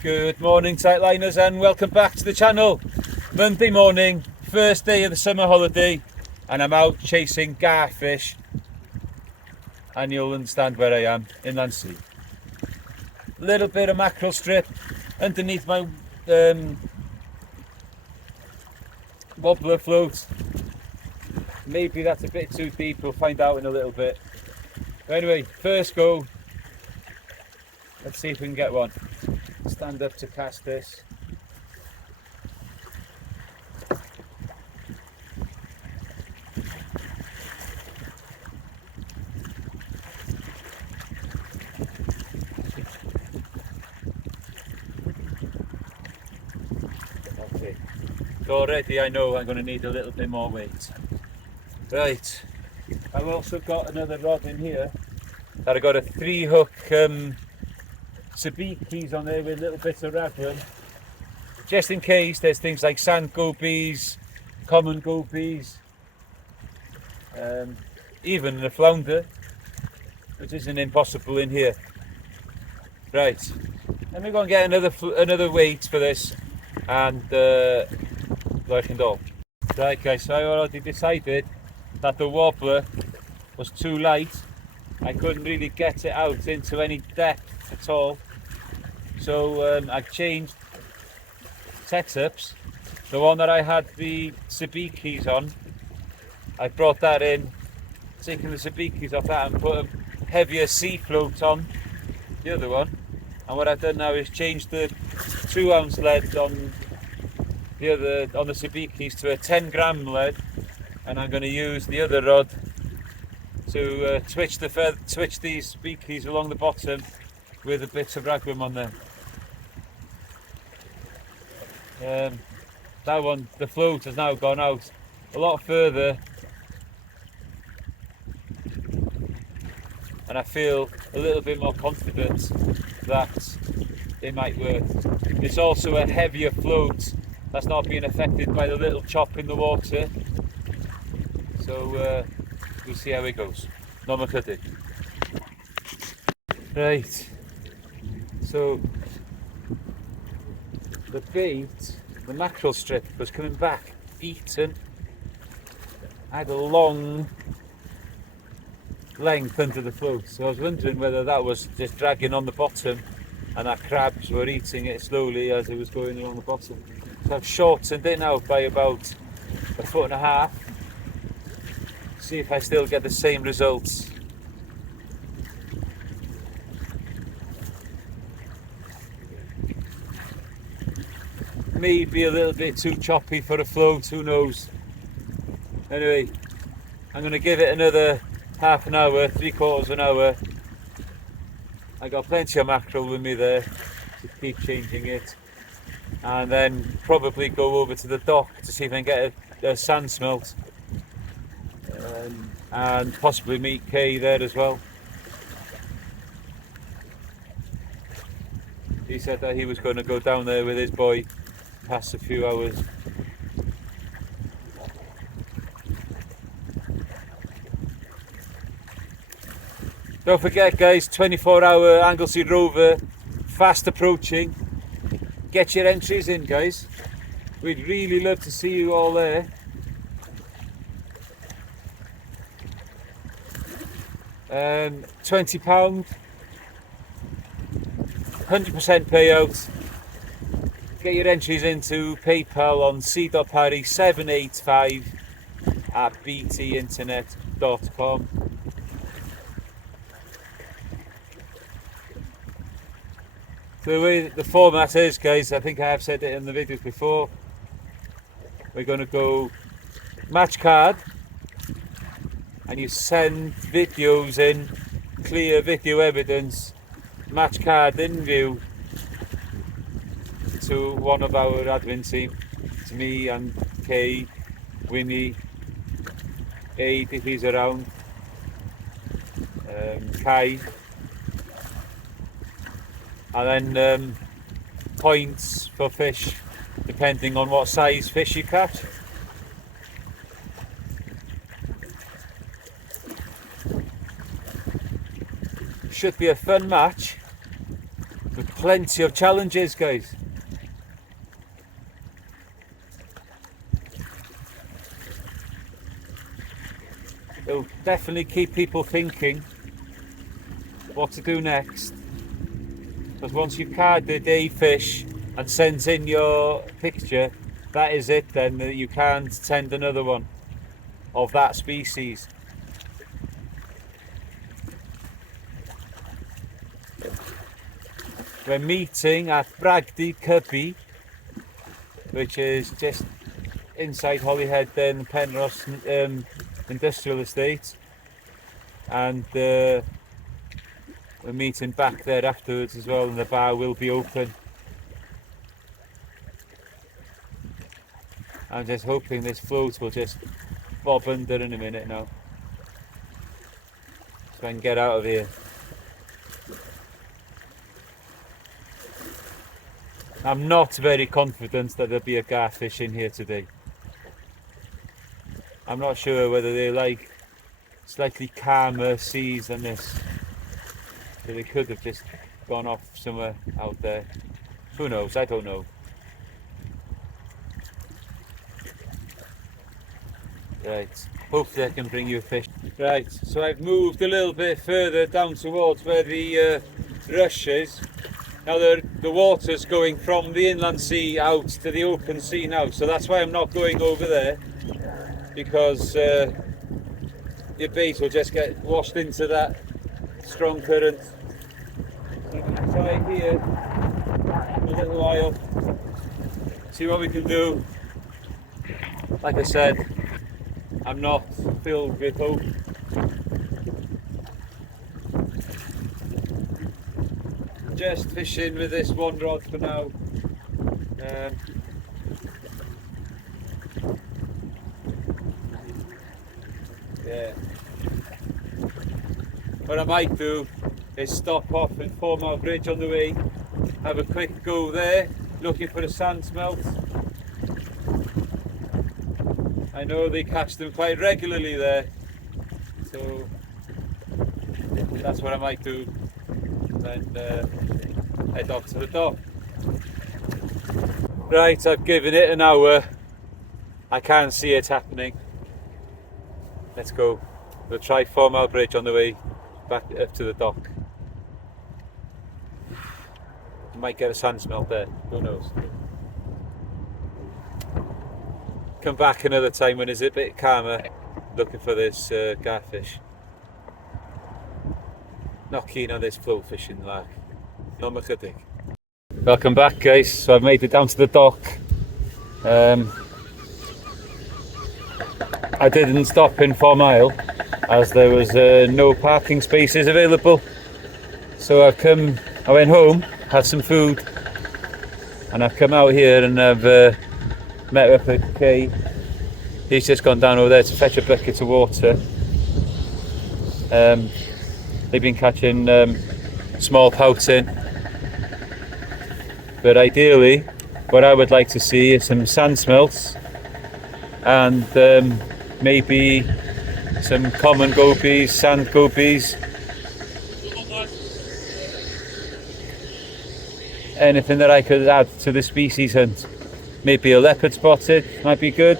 Good morning, Tightliners, and welcome back to the channel. Monday morning, first day of the summer holiday, and I'm out chasing garfish, and you'll understand where I am, in Anglesey. Little bit of mackerel strip underneath my wobbler float. Maybe that's a bit too deep, we'll find out in a little bit. But anyway, first go, let's see if we can get one. Stand up to cast this. Okay, so already I know I'm going to need a little bit more weight. Right, I've also got another rod in here that I got a 3-hook sabikis on there with little bits of raglan, just in case there's things like sand gobies, common gobies, even a flounder, which isn't impossible in here. Right, let me go and get another weight for this, and like and all. Right guys, so I already decided that the wobbler was too light. I couldn't really get it out into any depth at all. So I've changed setups. The one that I had the sabikis on, I brought that in, taken the sabikis off that and put a heavier sea float on the other one. And what I've done now is change the 2-ounce lead on the sabikis to a 10-gram lead, and I'm going to use the other rod to twitch these sabikis along the bottom with a bit of raglan on there. That one, the float has now gone out a lot further, and I feel a little bit more confident that it might work. It's also a heavier float that's not being affected by the little chop in the water, so we'll see how it goes. Right, so the bait, the mackerel strip, was coming back eaten. I had a long length under the float, so I was wondering whether that was just dragging on the bottom and that crabs were eating it slowly as it was going along the bottom. So I've shortened it now by about 1.5 feet. See if I still get the same results. Maybe a little bit too choppy for a float, who knows. Anyway, I'm going to give it another half an hour, 3/4 of an hour. I got plenty of mackerel with me there to keep changing it, and then probably go over to the dock to see if I can get a sand smelt, and possibly meet Kay there as well. He said that he was going to go down there with his boy, pass a few hours. Don't forget guys, 24-hour Anglesey Rover, fast approaching. Get your entries in guys, we'd really love to see you all there. £20, 100% payout. Get your entries into PayPal on c.parry785@btinternet.com. So the way the format is guys, I think I have said it in the videos before, we're going to go match card, and you send videos in, clear video evidence, match card in view, to one of our admin team, to me and Kay, Winnie, Aid if he's around, Kai, and then points for fish depending on what size fish you catch. Should be a fun match. with plenty of challenges, guys. It'll definitely keep people thinking what to do next, because once you've carded a fish and sends in your picture, that is it then. You can't send another one of that species. We're meeting at Bragdy Cubby, which is just inside Holyhead then Penrose Industrial Estate, and we're meeting back there afterwards as well, and the bar will be open. I'm just hoping this float will just bob under in a minute now, so I can get out of here. I'm not very confident that there'll be a garfish in here today. I'm not sure whether they like slightly calmer seas than this, so they could have just gone off somewhere out there. Who knows? I don't know. Right, hopefully I can bring you a fish. Right, so I've moved a little bit further down towards where the rush is. Now the water's going from the inland sea out to the open sea now, so that's why I'm not going over there, because your bait will just get washed into that strong current. So I'm going to try here for a little while, see what we can do. Like I said, I'm not filled with hope. Just fishing with this one rod for now. Yeah. What I might do is stop off at 4 Mile Bridge on the way, have a quick go there, looking for a sand smelt. I know they catch them quite regularly there, so that's what I might do. Then head off to the dock. Right, I've given it an hour. I can't see it happening. Let's go. We'll try 4 Mile Bridge on the way back up to the dock. Might get a sand smelt there, who knows. Come back another time when it's a bit calmer, looking for this garfish. Not keen on this float fishing, like. No chydig. Welcome back, guys. So I've made it down to the dock. I didn't stop in 4 Mile as there was no parking spaces available. So I went home, had some food, and I've come out here and I've met up with Kay. He's just gone down over there to fetch a bucket of water. They've been catching small pouting, but ideally what I would like to see is some sand smelts and maybe some common gobies, sand gobies, anything that I could add to the species hunt. Maybe a leopard spotted might be good.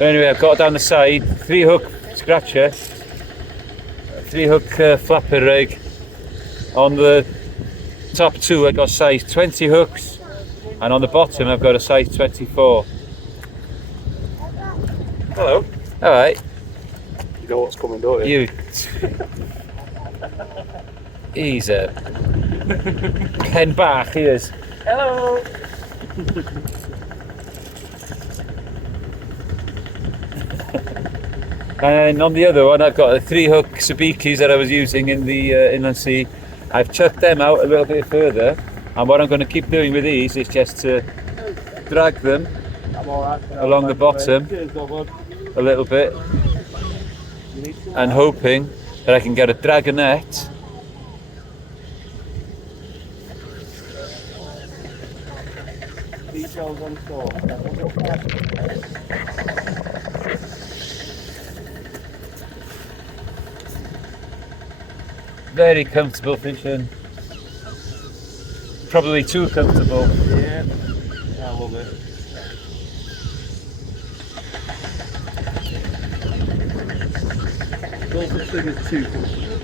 Anyway, I've got down the side 3-hook scratcher, 3-hook flapper rig. On the top two I got size 20 hooks, and on the bottom I've got a size 24. Hello. Alright. You know what's coming, don't you? He's a Ken Bach, he is. Hello. And on the other one I've got the 3-hook sabikis that I was using in the inland sea. I've chucked them out a little bit further, and what I'm going to keep doing with these is just to drag them along the bottom a little bit, and hoping that I can get a dragonette Details on store. Very comfortable fishing. Probably too comfortable. Yeah, I love it. No such thing as too comfortable.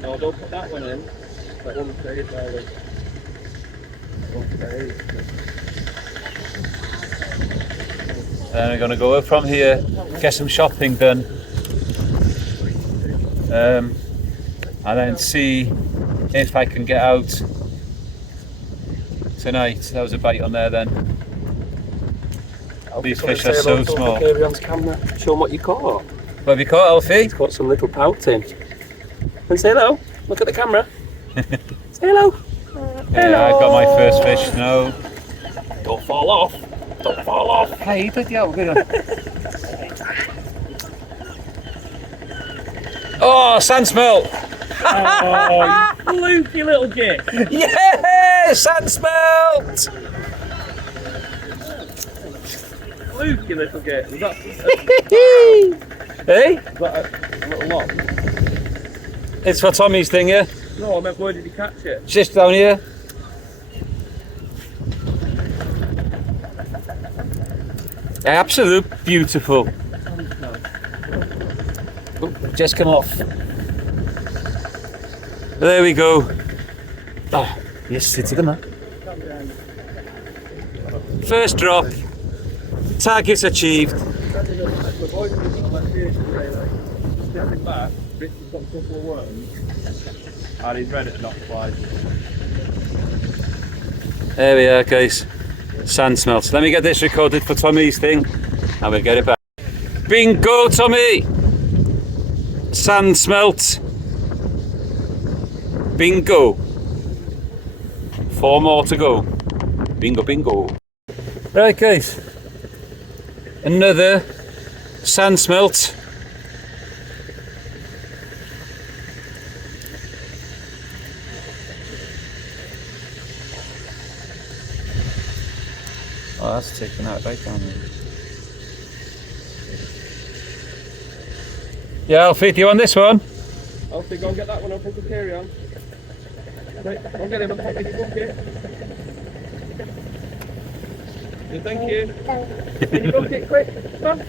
No, don't put that one in. That one stays, darling. One stays. Then we're going to go up from here, get some shopping done, and then see if I can get out tonight. That was a bite on there then. These fish are so small. Carry-on's camera. Show them what you caught. What have you caught, Alfie? He's got some little pouting. And say hello. Look at the camera. Say hello. Yeah, I've got my first fish now. Don't fall off. Don't fall off. Hey, bloody hell, good on. Oh, sand smelt! Oh, you fluky little git. Yeah, sand smelt! Fluky little git. Was that Hey? a little lock? It's for Tommy's thing here. No, I meant where did you catch it? Just down here. Absolute beautiful. Oh, just come off. There we go. Oh, yes, to the man. First drop. Target achieved. Stepping back, Richard's got a couple of worms. And he's ready to knock flies. There we are, guys. Sand smelt. Let me get this recorded for Tommy's thing and we'll get it back. Bingo, Tommy! Sand smelt. Bingo. 4 more to go. Bingo, bingo. Right, guys. Another sand smelt. Oh, that's taken out right down there. Yeah, Alfie, do you want this one? Alfie, go and get that one. I'll put the carry on. Right, go and get him and put his bucket. Thank you. Can you bucket quick? Come on.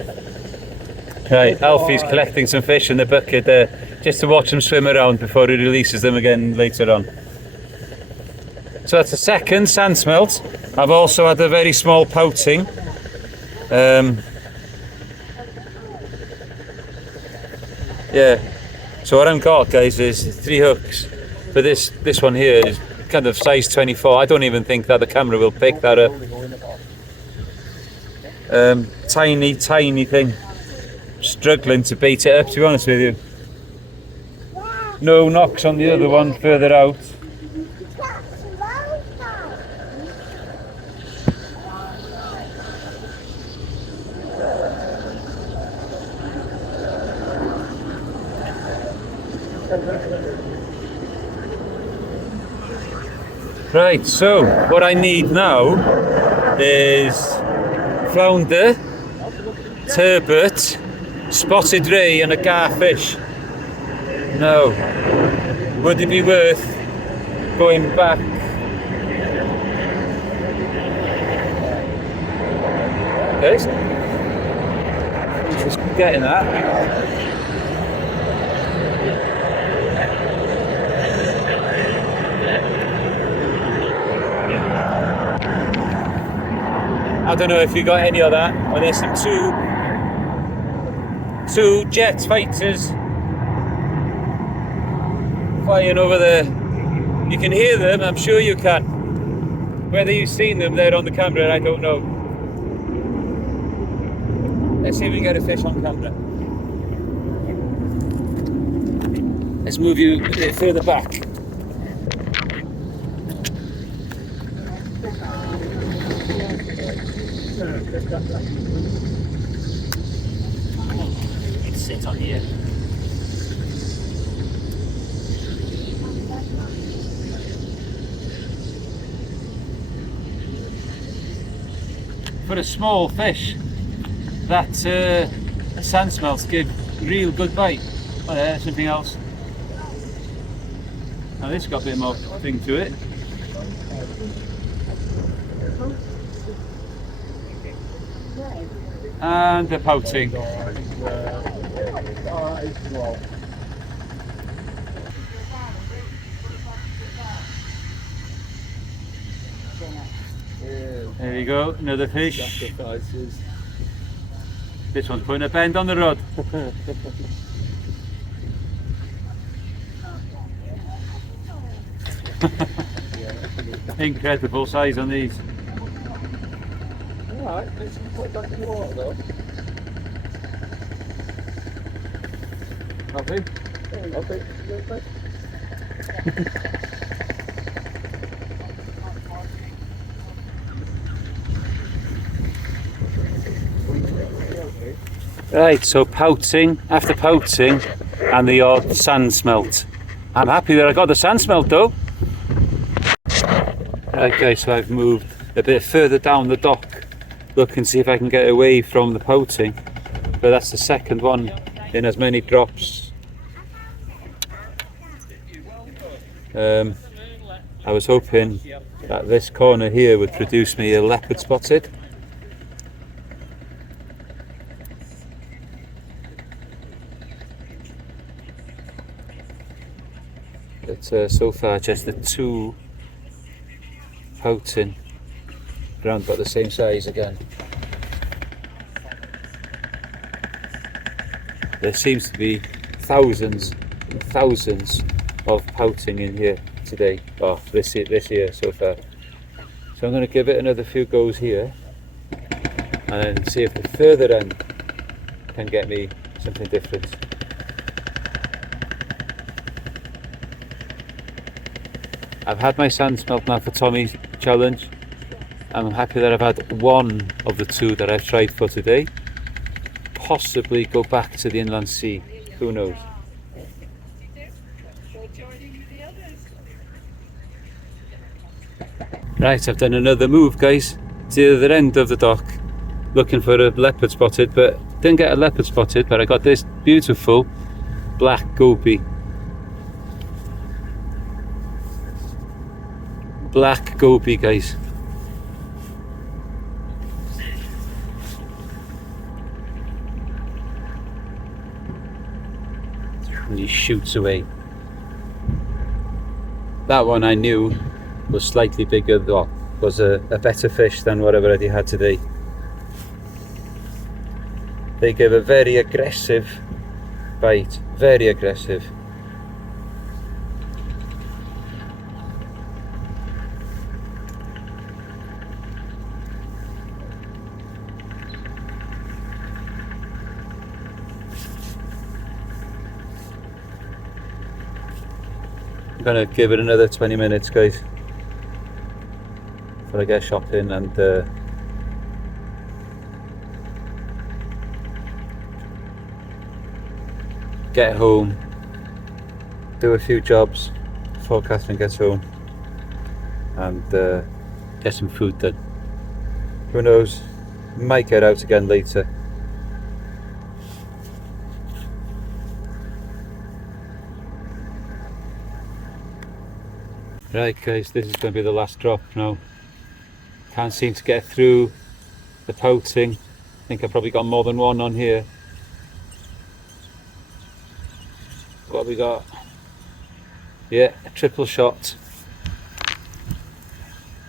Right, Alfie's collecting some fish in the bucket there, just to watch them swim around before he releases them again later on. So that's the second sand smelt. I've also had a very small pouting. Yeah. So what I've got, guys, is 3 hooks. But this one here is kind of size 24. I don't even think that the camera will pick that up. Tiny thing. Struggling to bait it up, to be honest with you. No knocks on the other one further out. Right, so what I need now is flounder, turbot, spotted ray and a garfish. Now, would it be worth going back? Okay, just getting that. I don't know if you got any of that. Well, there's some two jet fighters flying over there. You can hear them, I'm sure you can. Whether you've seen them there on the camera, I don't know. Let's see if we can get a fish on camera. Let's move you a bit further back. Let's sit on here. For a small fish, that sand smelts give real good bite. Oh, there's something else. Now this got a bit more thing to it. And the pouting. There you go, another fish. This one's putting a bend on the rod. Incredible size on these. Alright, let's put it back in the water though. Happy? Okay. Right, so pouting, after pouting, and the odd sand smelt. I'm happy that I got the sand smelt though. Okay, so I've moved a bit further down the dock, look and see if I can get away from the pouting. But that's the second one in as many drops. I was hoping that this corner here would produce me a leopard spotted. But so far just the two pouting around about the same size again. There seems to be thousands and thousands of pouting in here today, or this year so far. So I'm going to give it another few goes here and then see if the further end can get me something different. I've had my sand smelt now for Tommy's challenge. I'm happy that I've had one of the two that I've tried for today. Possibly go back to the inland sea, who knows. Right, I've done another move guys, to the other end of the dock, looking for a leopard spotted, but didn't get a leopard spotted, but I got this beautiful black goby. Black goby guys. And he shoots away. That one I knew was slightly bigger, well, was a better fish than what I've already had today. They give a very aggressive bite, very aggressive. I'm gonna give it another 20 minutes guys before I get shopping and get home, do a few jobs before Catherine gets home and get some food done. Who knows, might get out again later. Right guys, this is going to be the last drop now. Can't seem to get through the pouting. I think I've probably got more than one on here. What have we got? Yeah, a triple shot.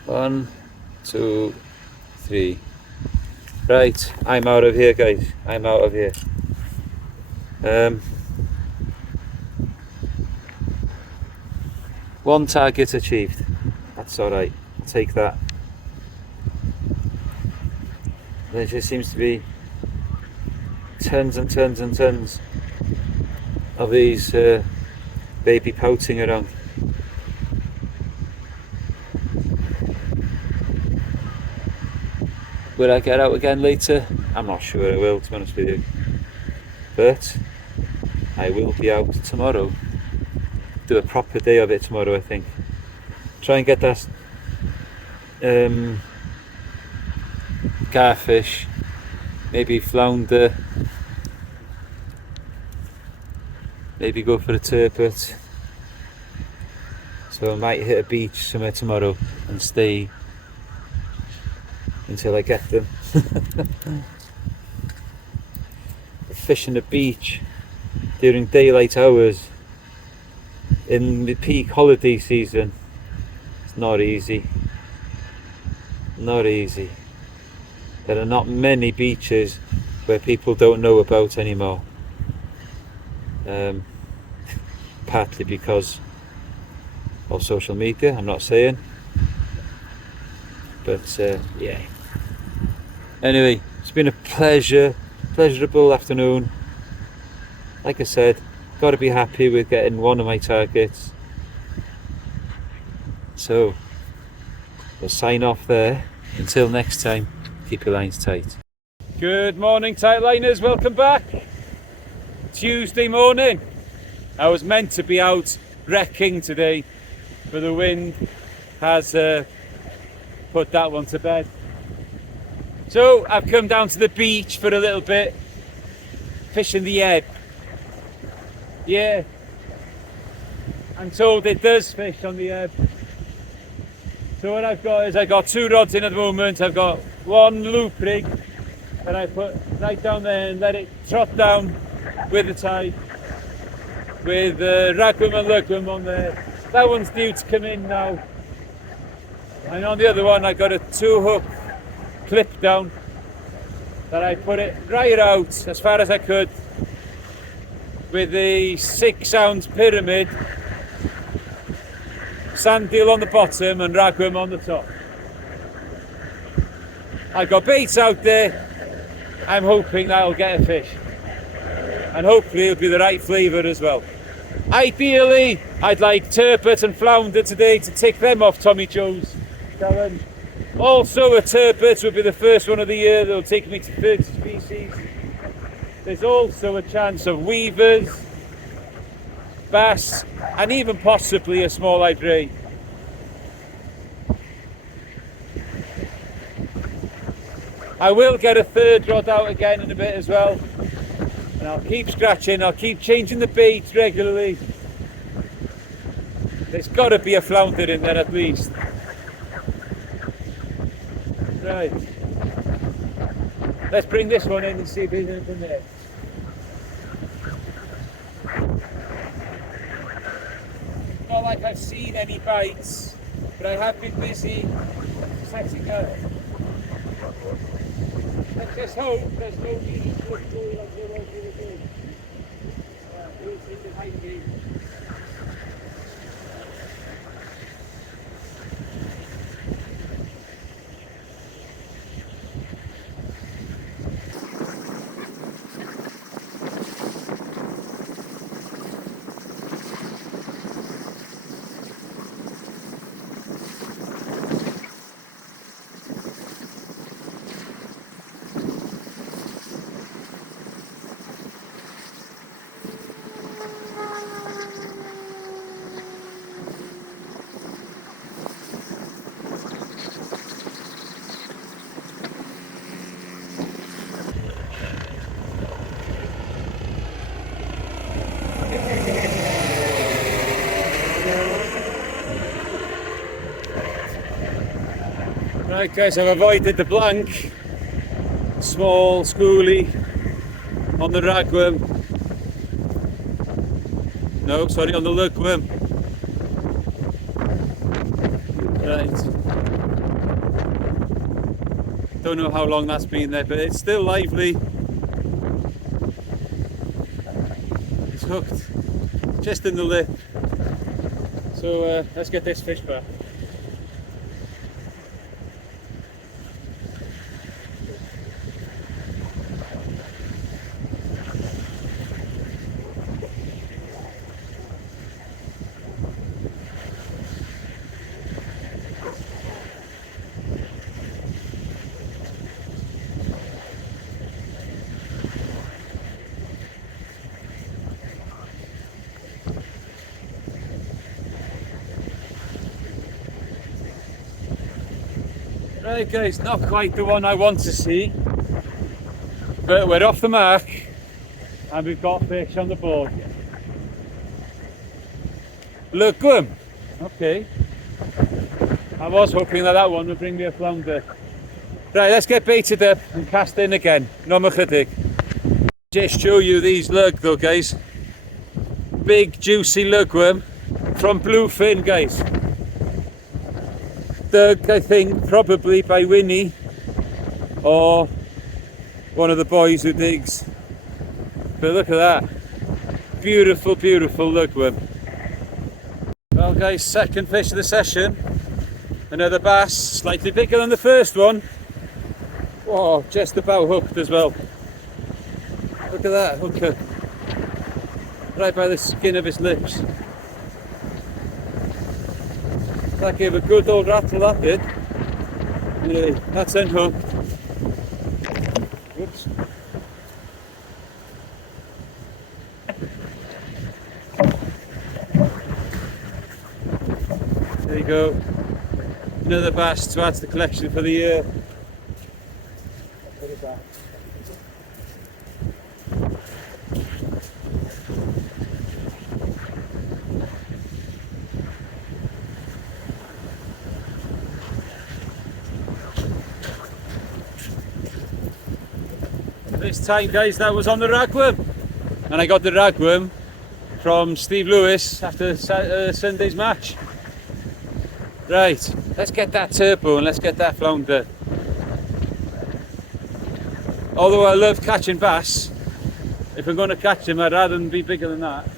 1, 2, 3. Right, I'm out of here guys, I'm out of here. One target achieved, that's alright, I'll take that. There just seems to be tons and tons and tons of these baby pouting around. Will I get out again later? I'm not sure I will, to be honest with you. But I will be out tomorrow. Do a proper day of it tomorrow, I think. Try and get that garfish, maybe flounder, maybe go for a turbot. So I might hit a beach somewhere tomorrow and stay until I get them. Fishing the beach during daylight hours in the peak holiday season, it's not easy. Not easy. There are not many beaches where people don't know about anymore. Partly because of social media, I'm not saying. But yeah. Anyway, it's been a pleasurable afternoon. Like I said, got to be happy with getting one of my targets. So, we'll sign off there. Until next time, keep your lines tight. Good morning, tight liners. Welcome back. Tuesday morning. I was meant to be out wrecking today, but the wind has put that one to bed. So I've come down to the beach for a little bit, fishing the ebb. Yeah, I'm told it does fish on the ebb. So what I've got is I've got 2 rods in at the moment. I've got one loop rig that I put right down there and let it trot down with the tide, with ragwim and lugwim on there. That one's due to come in now. And on the other one I got a 2-hook clip down that I put it right out as far as I could with a 6-ounce pyramid, sand deal on the bottom and ragwim on the top. I've got baits out there. I'm hoping that I'll get a fish, and hopefully it'll be the right flavour as well. Ideally, I'd like turbot and flounder today to tick them off Tommy Joe's challenge. Also, a turbot would be the first one of the year that'll take me to 30 species. There's also a chance of weavers, bass, and even possibly a small-eyed ray. I will get a 3rd rod out again in a bit as well, and I'll keep scratching, I'll keep changing the bait regularly. There's got to be a flounder in there at least. Right, let's bring this one in and see if there's anything there. Not like I've seen any bites, but I have been busy setting up. Let's just hope there's no really good going like there was the other day. We'll see the high game. Right guys, I've avoided the blank, small schoolie on the ragwim. No, sorry, on the lugwim. Right. Don't know how long that's been there, but it's still lively. It's hooked, just in the lip. So let's get this fish back. Right guys, not quite the one I want to see, but we're off the mark and we've got fish on the board. Lugwm. Okay. I was hoping that that one would bring me a flounder. Right, let's get baited up and cast in again. No chydig. Just show you these lug though, guys. Big juicy lugworm from Bluefin, guys. Dug, I think, probably by Winnie or one of the boys who digs. But look at that. Beautiful, beautiful lugworm. Well guys, second fish of the session. Another bass, slightly bigger than the first one. Oh, just about hooked as well. Look at that hooker. Right by the skin of his lips. That gave a good old rattle, that did. Anyway, that's unhooked. Whoops. There you go. Another bass to add to the collection for the year. Put it back. This time, guys, that was on the ragworm, and I got the ragworm from Steve Lewis after Sunday's match. Right, let's get that turbo and let's get that flounder. Although I love catching bass, if I'm going to catch them, I'd rather them be bigger than that.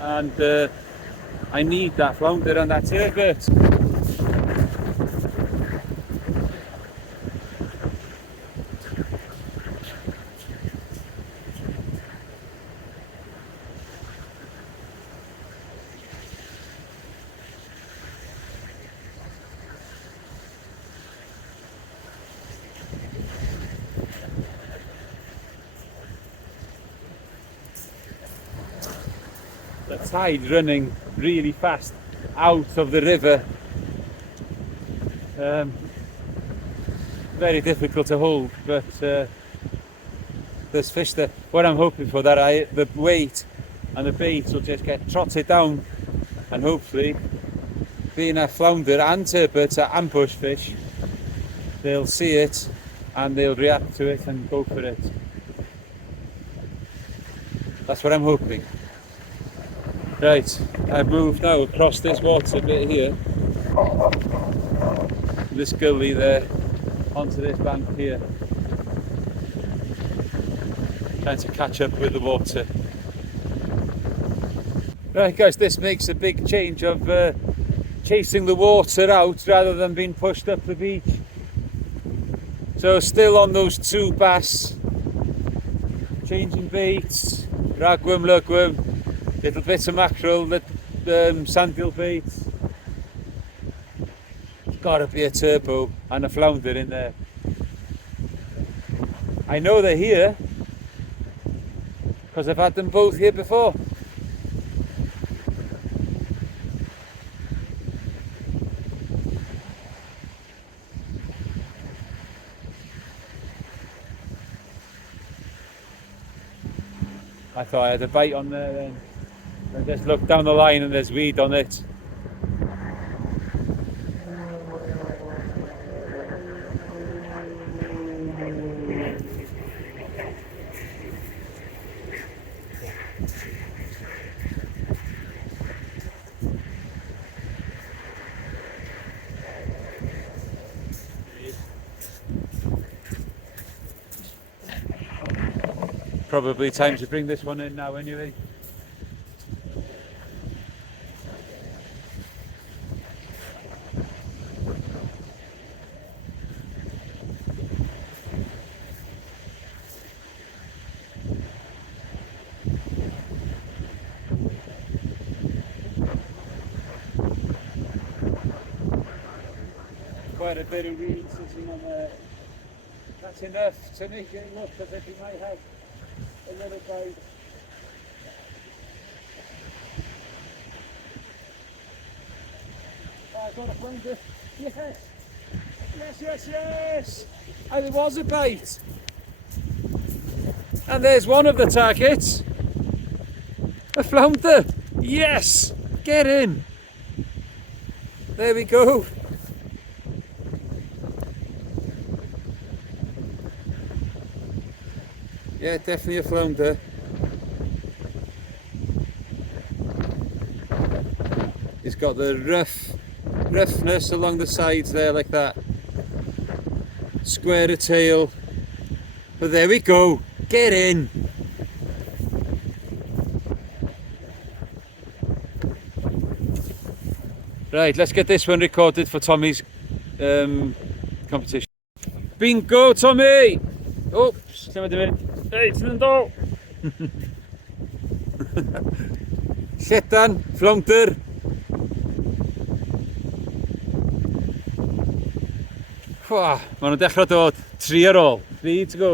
And I need that flounder and that turbot. The tide running really fast out of the river. Very difficult to hold, but there's fish there. What I'm hoping for, that the weight and the bait will just get trotted down, and hopefully, being a flounder and turbot are ambush fish, they'll see it and they'll react to it and go for it. That's what I'm hoping. Right, I've moved now across this water bit here, this gully there, onto this bank here, trying to catch up with the water. Right guys, this makes a big change of chasing the water out rather than being pushed up the beach. So still on those two bass, changing baits, ragworm, lugworm, little bits of mackerel, the sandgill bait. Gotta be a turbo and a flounder in there. I know they're here because I've had them both here before. I thought I had a bite on there then. I just look down the line and there's weed on it. Probably time to bring this one in now anyway. Quite a bit of weed sitting on there. That's enough to make it look as if he might have a little bite. Oh, I got a flounder. Yes! Yes, yes, yes! And there was a bite. And there's one of the targets. A flounder. Yes! Get in. There we go. Yeah, definitely a flounder. He's got the roughness along the sides there like that. Square a tail. But there we go. Get in. Right, let's get this one recorded for Tommy's competition. Bingo, Tommy! Oops, lle mae di fynd? Ei, ti'n mynd o! Lledan, flounder. Maen nhw'n dechrau dod. 3 ar ôl. 3 to go.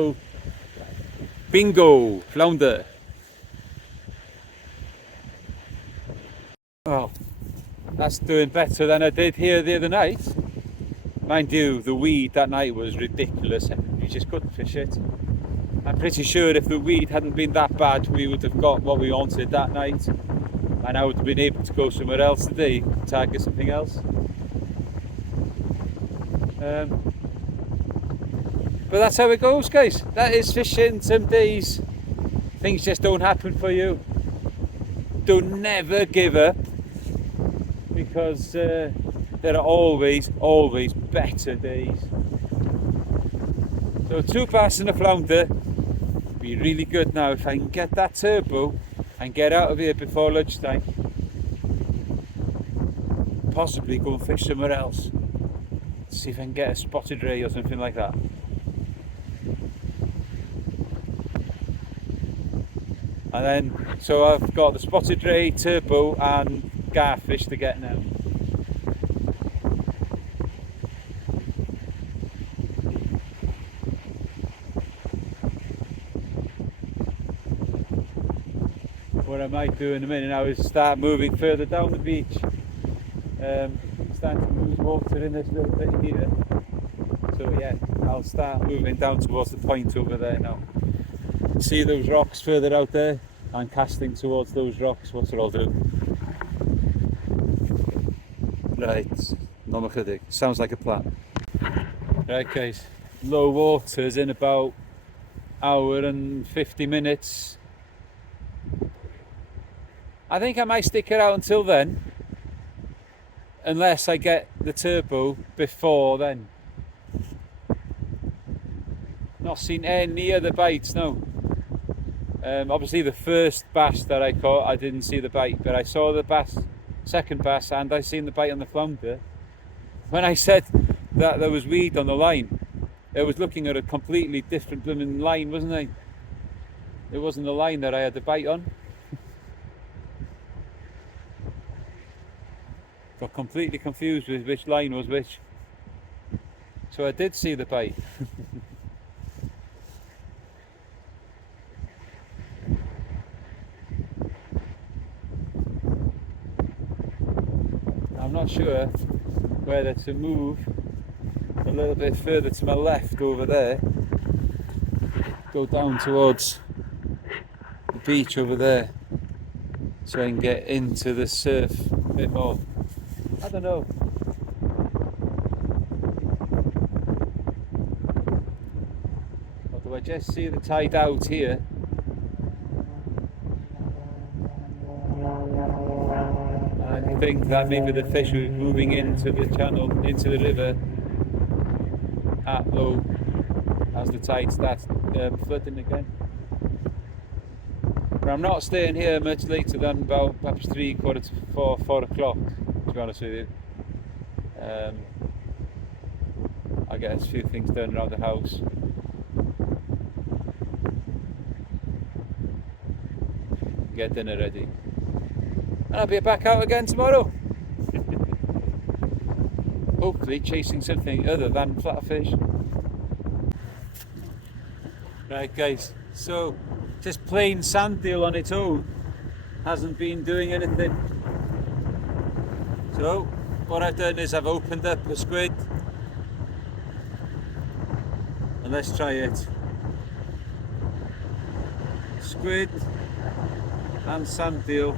Bingo, flounder. Well, that's doing better than I did here the other night. Mind you, the weed that night was ridiculous. You just couldn't fish it. I'm pretty sure if the weed hadn't been that bad, we would have got what we wanted that night. And I would have been able to go somewhere else today, target something else. But that's how it goes, guys. That is fishing. Some days things just don't happen for you. Don't never give up, because there are always better days. So 2 bass and a flounder. Be really good now if I can get that turbo and get out of here before lunchtime. Possibly go and fish somewhere else. See if I can get a spotted ray or something like that. And then, so I've got the spotted ray, turbo and garfish to get now. What I might do in a minute now is start moving further down the beach. Starting to move water in this little bit here. So yeah, I'll start moving down towards the point over there now. See those rocks further out there? I'm casting towards those rocks. What's it all do? Right, Nomachedig. Sounds like a plan. Right guys, low waters in about hour and 50 minutes. I think I might stick it out until then, unless I get the turbo before then. Not seen any other bites, no. Obviously the first bass that I caught, I didn't see the bite, but I saw the bass, second bass, and I seen the bite on the flounder. When I said that there was weed on the line, I was looking at a completely different blooming line, wasn't I? It wasn't the line that I had the bite on. Got completely confused with which line was which. So I did see the bite. I'm not sure whether to move a little bit further to my left over there, go down towards the beach over there, so I can get into the surf a bit more. I don't know. Although I just see the tide out here. I think that maybe the fish are moving into the channel, into the river at low as the tide starts flooding again. But I'm not staying here much later than about perhaps 3, quarter to 4, 4 o'clock, to be honest with you. I get a few things done around the house. Get dinner ready. And I'll be back out again tomorrow. Hopefully chasing something other than flatfish. Right guys, so just plain sand deal on its own hasn't been doing anything. So what I've done is I've opened up a squid, and let's try it. Squid and sand deal.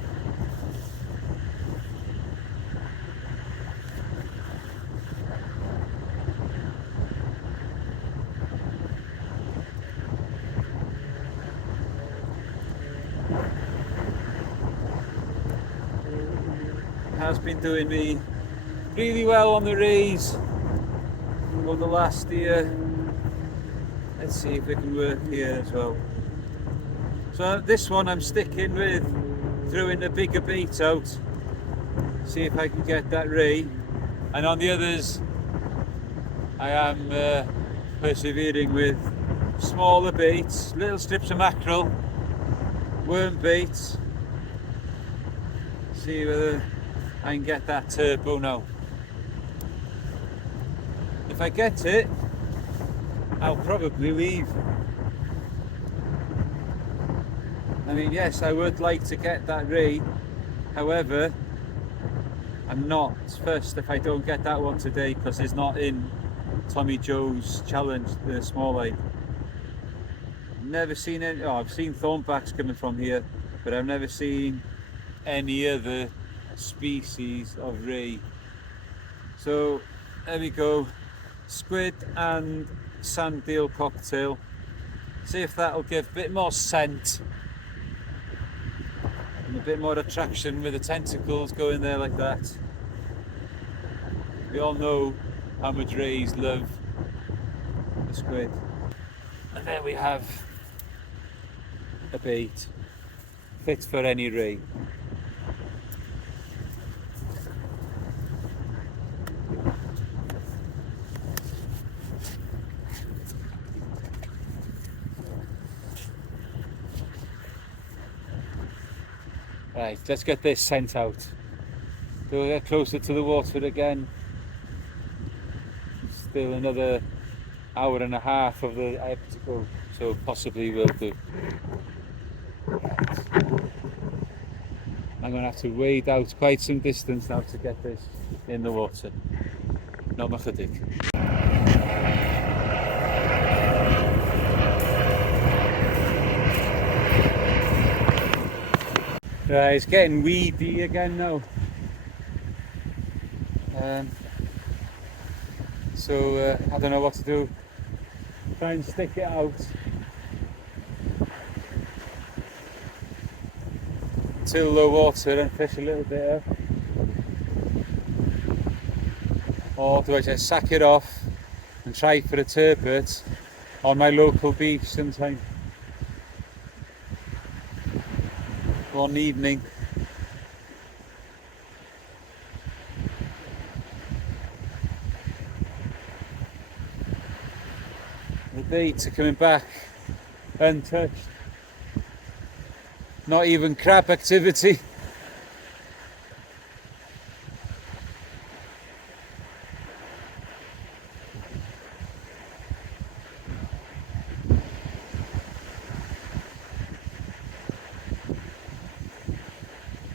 has been doing me really well on the rays over the last year. Let's see if it can work here as well. So this one I'm sticking with throwing a bigger bait out, see if I can get that ray, and on the others I am persevering with smaller baits, little strips of mackerel, worm baits. See whether I can get that turbo now. If I get it, I'll probably leave. I mean, yes, I would like to get that ray, however, I'm not fussed if I don't get that one today, because it's not in Tommy Joe's challenge, the small eye. Never seen any. Oh, I've seen thornbacks coming from here, but I've never seen any other species of ray. So there we go, squid and sand eel cocktail. See if that'll give a bit more scent and a bit more attraction with the tentacles going there like that. We all know how much rays love the squid. And there we have a bait fit for any ray. Right, let's get this sent out. So we'll get closer to the water again. Still another hour and a half of the ebb to go, so possibly we'll do. I'm going to have to wade out quite some distance now to get this in the water. Not much dig. Right, it's getting weedy again now. So I don't know what to do. Try and stick it out till low water and fish a little bit up. Or do I just sack it off and try for a turbot on my local beach sometime? One evening. The baits are coming back untouched. Not even crab activity.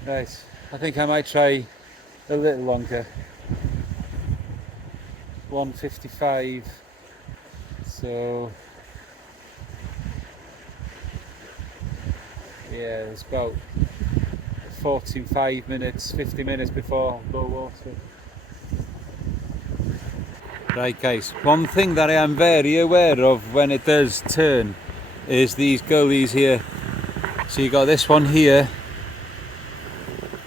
Right, I think I might try a little longer. 1:55. So yeah, it's about 45 minutes, 50 minutes before low water. Right guys, one thing that I am very aware of when it does turn is these gullies here. So you got this one here,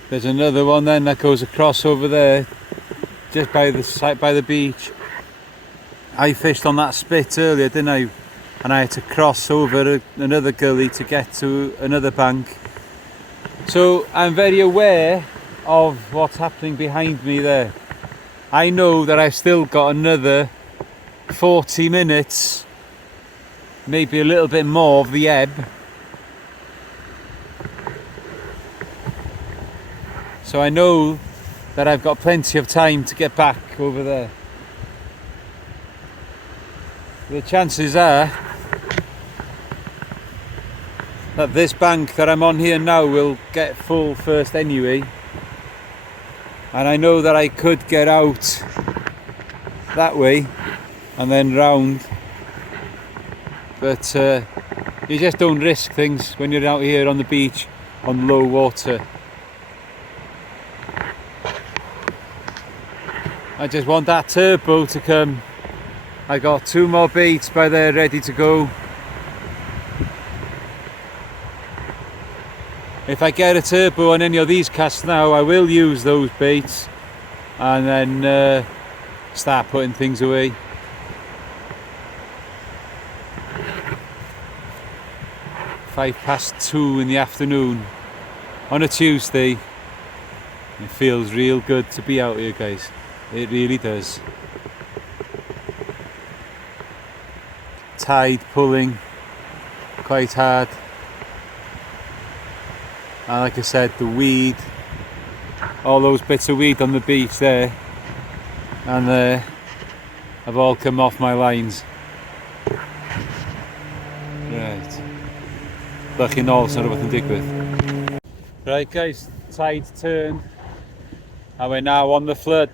there's another one then that goes across over there, just by the side, by the beach. I fished on that spit earlier, didn't I? And I had to cross over another gully to get to another bank. So I'm very aware of what's happening behind me there. I know that I've still got another 40 minutes, maybe a little bit more of the ebb. So I know that I've got plenty of time to get back over there. The chances are that this bank that I'm on here now will get full first anyway, and I know that I could get out that way and then round, but you just don't risk things when you're out here on the beach on low water. I just want that turbo to come. I got 2 more baits by there ready to go. if I get a turbo on any of these casts now, I will use those baits and then start putting things away. (2:05 in the afternoon on a Tuesday. It feels real good to be out here, guys. It really does. Tide pulling quite hard, and like I said, the weed, all those bits of weed on the beach there and there have all come off my lines. Right, looking all sort of what to dig with. Right guys, tide's turned and we're now on the flood.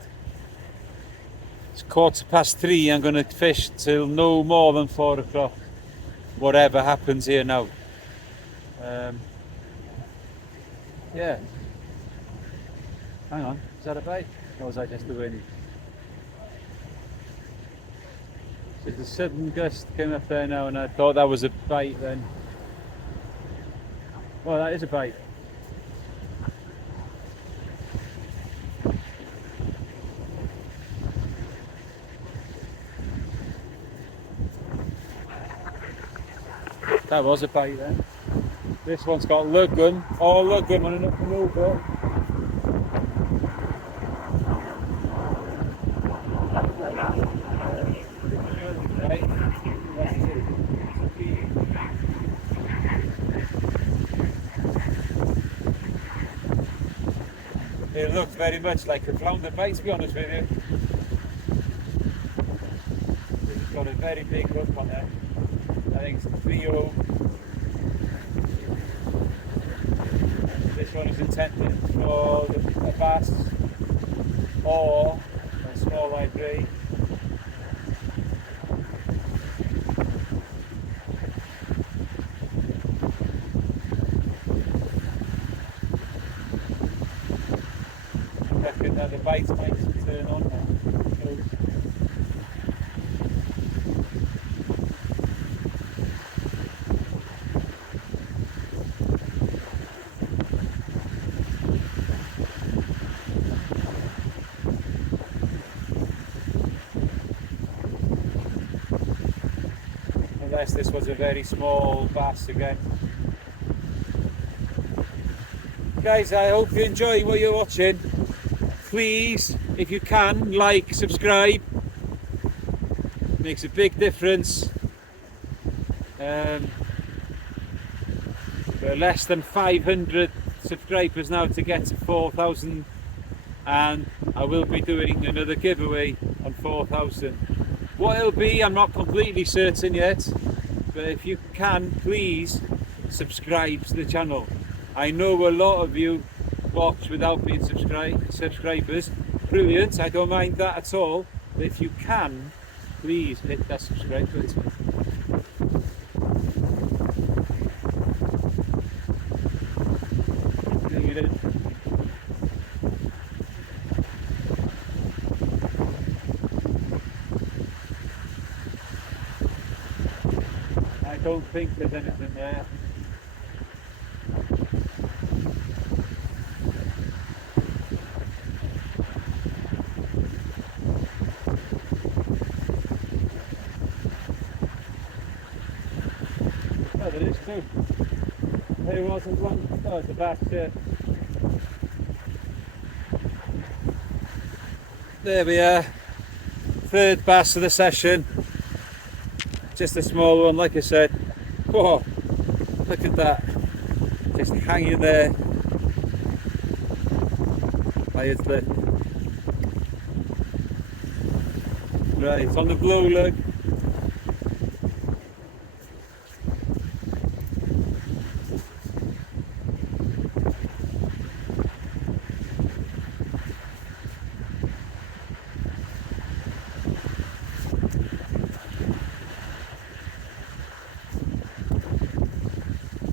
It's 3:15. I'm going to fish till no more than 4 o'clock, whatever happens here now. Yeah. Hang on, is that a bite? Or was that just the wind? There's a sudden gust came up there now and I thought that was a bite then. Well, that is a bite. That was a bite then. This one's got luggun, all luggun on an up and over. Right. It looked very much like a flounder bite, to be honest with you. It's got a very big hook on it. I think it's a 3-0. This one is intended for a bass or a small light ray. I reckon that the bite might turn on now. Unless this was a very small bass again. Guys, I hope you enjoy what you're watching. Please, if you can, like, subscribe. Makes a big difference. We're less than 500 subscribers now to get to 4,000, and I will be doing another giveaway on 4,000. What it'll be, I'm not completely certain yet, but if you can, please subscribe to the channel. I know a lot of you watch without being subscribers. Brilliant, I don't mind that at all. But if you can, please hit that subscribe button. I don't think there's anything there. Oh, there is too. There wasn't one. Oh, it's a bass there. There we are. Third bass of the session. Just a small one, like I said. Whoa, look at that. Just hanging there by its lip. Right, it's on the blue lug.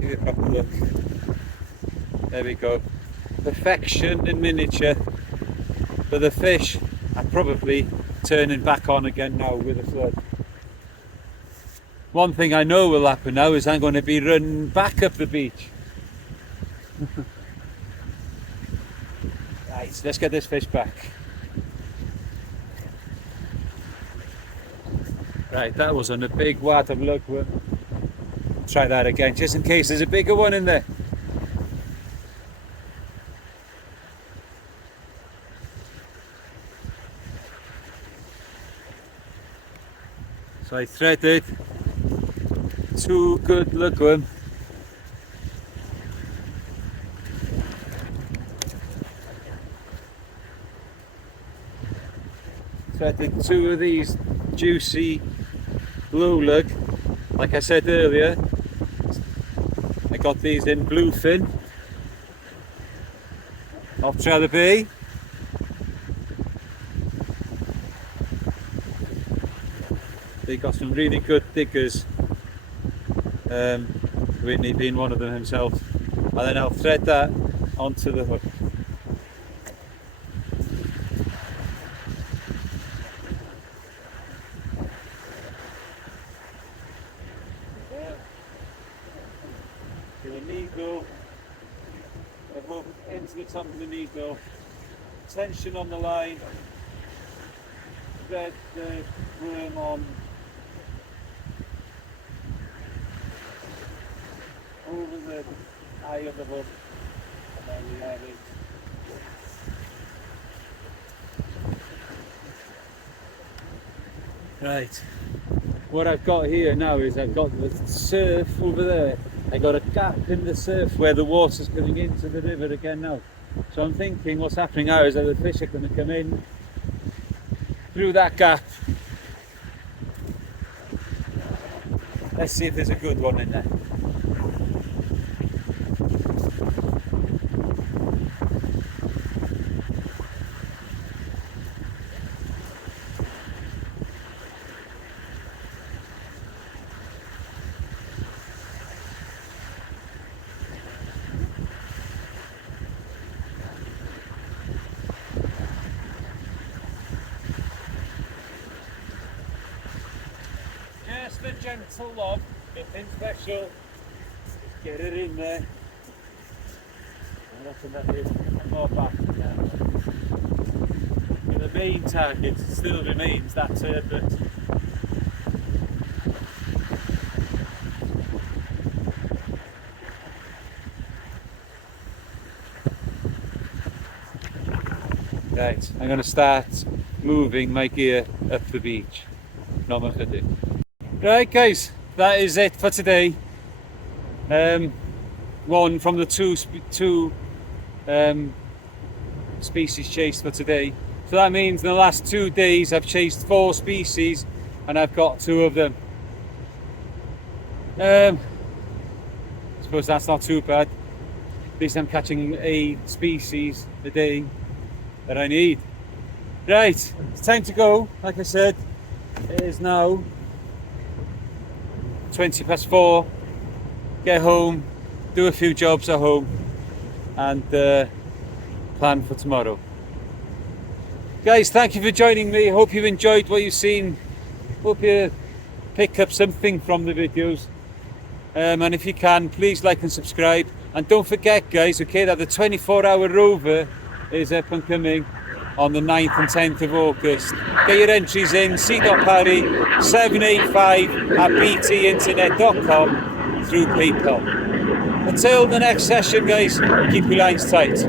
Give it a proper look. There we go. Perfection in miniature. But the fish are probably turning back on again now with the flood. One thing I know will happen now is I'm going to be running back up the beach. Right, let's get this fish back. Right, that was on a big wad of lugworm. Try that again, just in case there's a bigger one in there. So I threaded 2 good lugworm. Threaded 2 of these juicy blue lug. Like I said earlier, I got these in bluefin off Trevor Bay. They got some really good diggers, Whitney being one of them himself, and then I'll thread that onto the hook. To the needle, I've moved into the top of the needle, tension on the line, thread the worm on over the eye of the hook, and then we have it. Right, what I've got here now is I've got the surf over there. I got a gap in the surf where the water's coming into the river again now. So I'm thinking what's happening now is that the fish are going to come in through that gap. Let's see if there's a good one in there. Just a gentle lob, nothing special. Just get it in there. I reckon that is more back now. The main target still remains that turbot. Right, I'm going to start moving my gear up the beach. Not much to do. Right guys, that is it for today. One from the two species chased for today. So that means in the last 2 days I've chased 4 species and I've got 2 of them. I suppose that's not too bad. At least I'm catching a species a day that I need. Right, it's time to go. Like I said, it is now 4:20. Get home, do a few jobs at home, and plan for tomorrow. Guys, thank you for joining me. Hope you've enjoyed what you've seen. Hope you pick up something from the videos. And if you can, please like and subscribe. And don't forget, guys, okay, that the 24-hour rover is up and coming on the 9th and 10th of August. Get your entries in, c.parry785@btinternet.com through PayPal. Until the next session, guys, keep your lines tight.